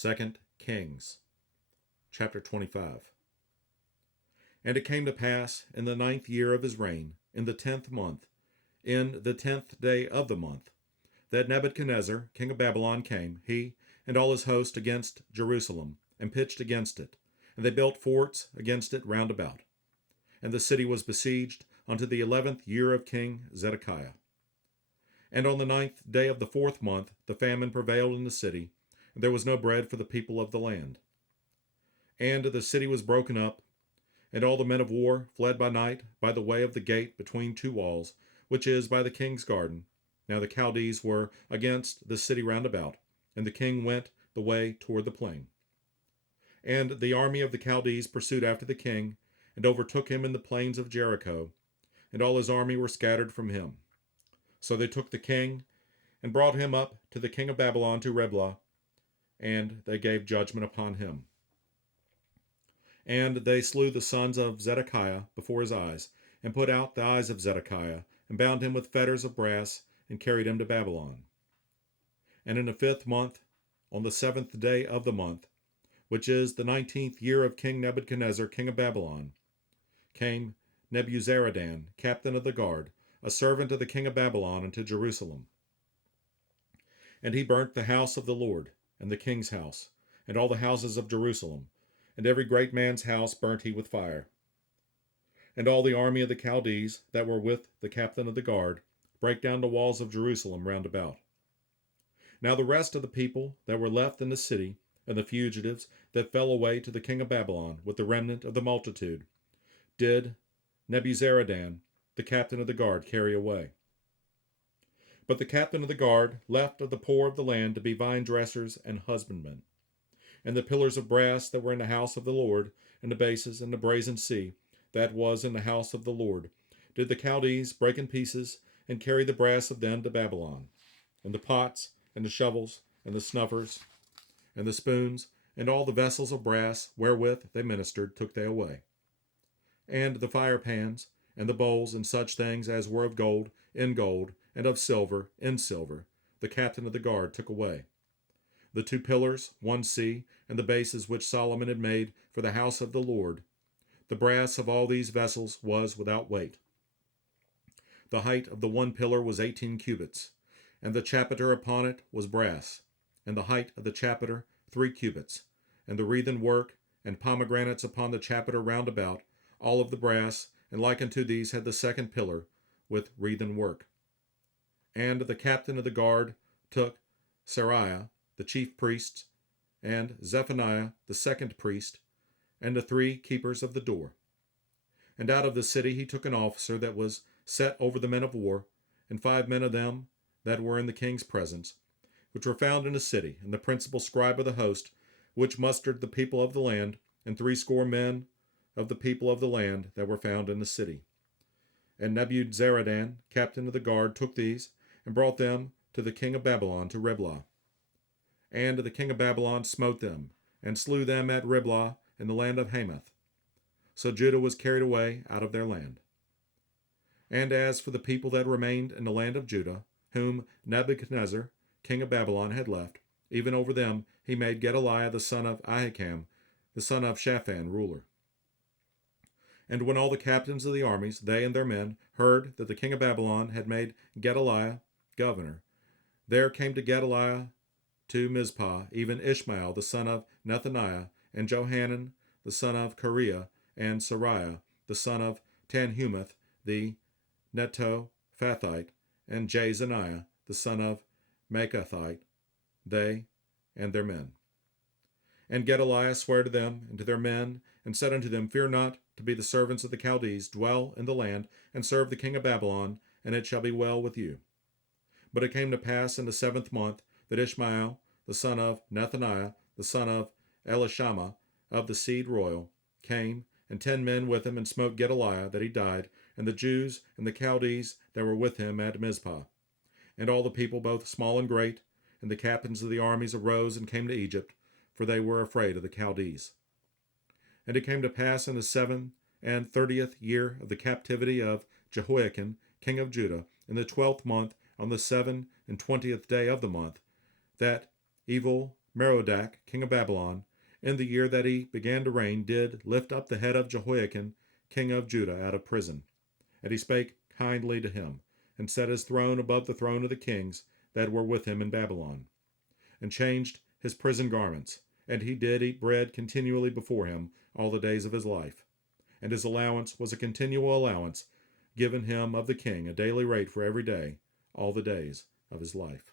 2 Kings, chapter 25. And it came to pass in the 9th year of his reign, in the 10th month, in the 10th day of the month, that Nebuchadnezzar, king of Babylon, came, he and all his host, against Jerusalem, and pitched against it. And they built forts against it round about. And the city was besieged unto the 11th year of King Zedekiah. And on the 9th day of the 4th month the famine prevailed in the city, and there was no bread for the people of the land. And the city was broken up, and all the men of war fled by night by the way of the gate between two walls, which is by the king's garden. Now the Chaldees were against the city round about, and the king went the way toward the plain. And the army of the Chaldees pursued after the king, and overtook him in the plains of Jericho, and all his army were scattered from him. So they took the king, and brought him up to the king of Babylon to Riblah, and they gave judgment upon him. And they slew the sons of Zedekiah before his eyes, and put out the eyes of Zedekiah, and bound him with fetters of brass, and carried him to Babylon. And in the 5th month, on the 7th day of the month, which is the 19th year of King Nebuchadnezzar, king of Babylon, came Nebuzaradan, captain of the guard, a servant of the king of Babylon, unto Jerusalem. And he burnt the house of the Lord, and the king's house, and all the houses of Jerusalem, and every great man's house burnt he with fire. And all the army of the Chaldees that were with the captain of the guard brake down the walls of Jerusalem round about. Now the rest of the people that were left in the city, and the fugitives that fell away to the king of Babylon with the remnant of the multitude, did Nebuzaradan, the captain of the guard, carry away. But the captain of the guard left of the poor of the land to be vine dressers and husbandmen. And the pillars of brass that were in the house of the Lord, and the bases, and the brazen sea that was in the house of the Lord, did the Chaldees break in pieces, and carry the brass of them to Babylon. And the pots, and the shovels, and the snuffers, and the spoons, and all the vessels of brass wherewith they ministered, took they away. And the fire pans, and the bowls, and such things as were of gold, in gold, and of silver, in silver, the captain of the guard took away. The 2 pillars, 1 sea, and the bases which Solomon had made for the house of the Lord, the brass of all these vessels was without weight. The height of the 1 pillar was 18 cubits, and the chapiter upon it was brass, and the height of the chapiter 3 cubits, and the wreathen work and pomegranates upon the chapiter round about, all of the brass, and like unto these had the 2nd pillar with wreathen work. And the captain of the guard took Seraiah, the chief priest, and Zephaniah, the 2nd priest, and the 3 keepers of the door. And out of the city he took an officer that was set over the men of war, and 5 men of them that were in the king's presence, which were found in the city, and the principal scribe of the host, which mustered the people of the land, and 60 men of the people of the land that were found in the city. And Nebuzaradan, captain of the guard, took these, and brought them to the king of Babylon to Riblah. And the king of Babylon smote them, and slew them at Riblah in the land of Hamath. So Judah was carried away out of their land. And as for the people that remained in the land of Judah, whom Nebuchadnezzar, king of Babylon, had left, even over them he made Gedaliah the son of Ahikam, the son of Shaphan, ruler. And when all the captains of the armies, they and their men, heard that the king of Babylon had made Gedaliah governor, there came to Gedaliah to Mizpah even Ishmael the son of Nethaniah, and Johanan the son of Kareah, and Seraiah the son of Tanhumeth the Netophathite, and Jezaniah the son of Maacathite, they and their men. And Gedaliah sware to them and to their men, and said unto them, Fear not to be the servants of the Chaldees, dwell in the land, and serve the king of Babylon, and it shall be well with you. But it came to pass in the 7th month that Ishmael the son of Nethaniah, the son of Elishama, of the seed royal, came, and 10 men with him, and smote Gedaliah, that he died, and the Jews and the Chaldees that were with him at Mizpah. And all the people, both small and great, and the captains of the armies arose and came to Egypt, for they were afraid of the Chaldees. And it came to pass in the 37th year of the captivity of Jehoiachin, king of Judah, in the 12th month, on the 27th day of the month, that evil Merodach, king of Babylon, in the year that he began to reign, did lift up the head of Jehoiachin, king of Judah, out of prison. And he spake kindly to him, and set his throne above the throne of the kings that were with him in Babylon, and changed his prison garments. And he did eat bread continually before him all the days of his life. And his allowance was a continual allowance given him of the king, a daily rate for every day, all the days of his life.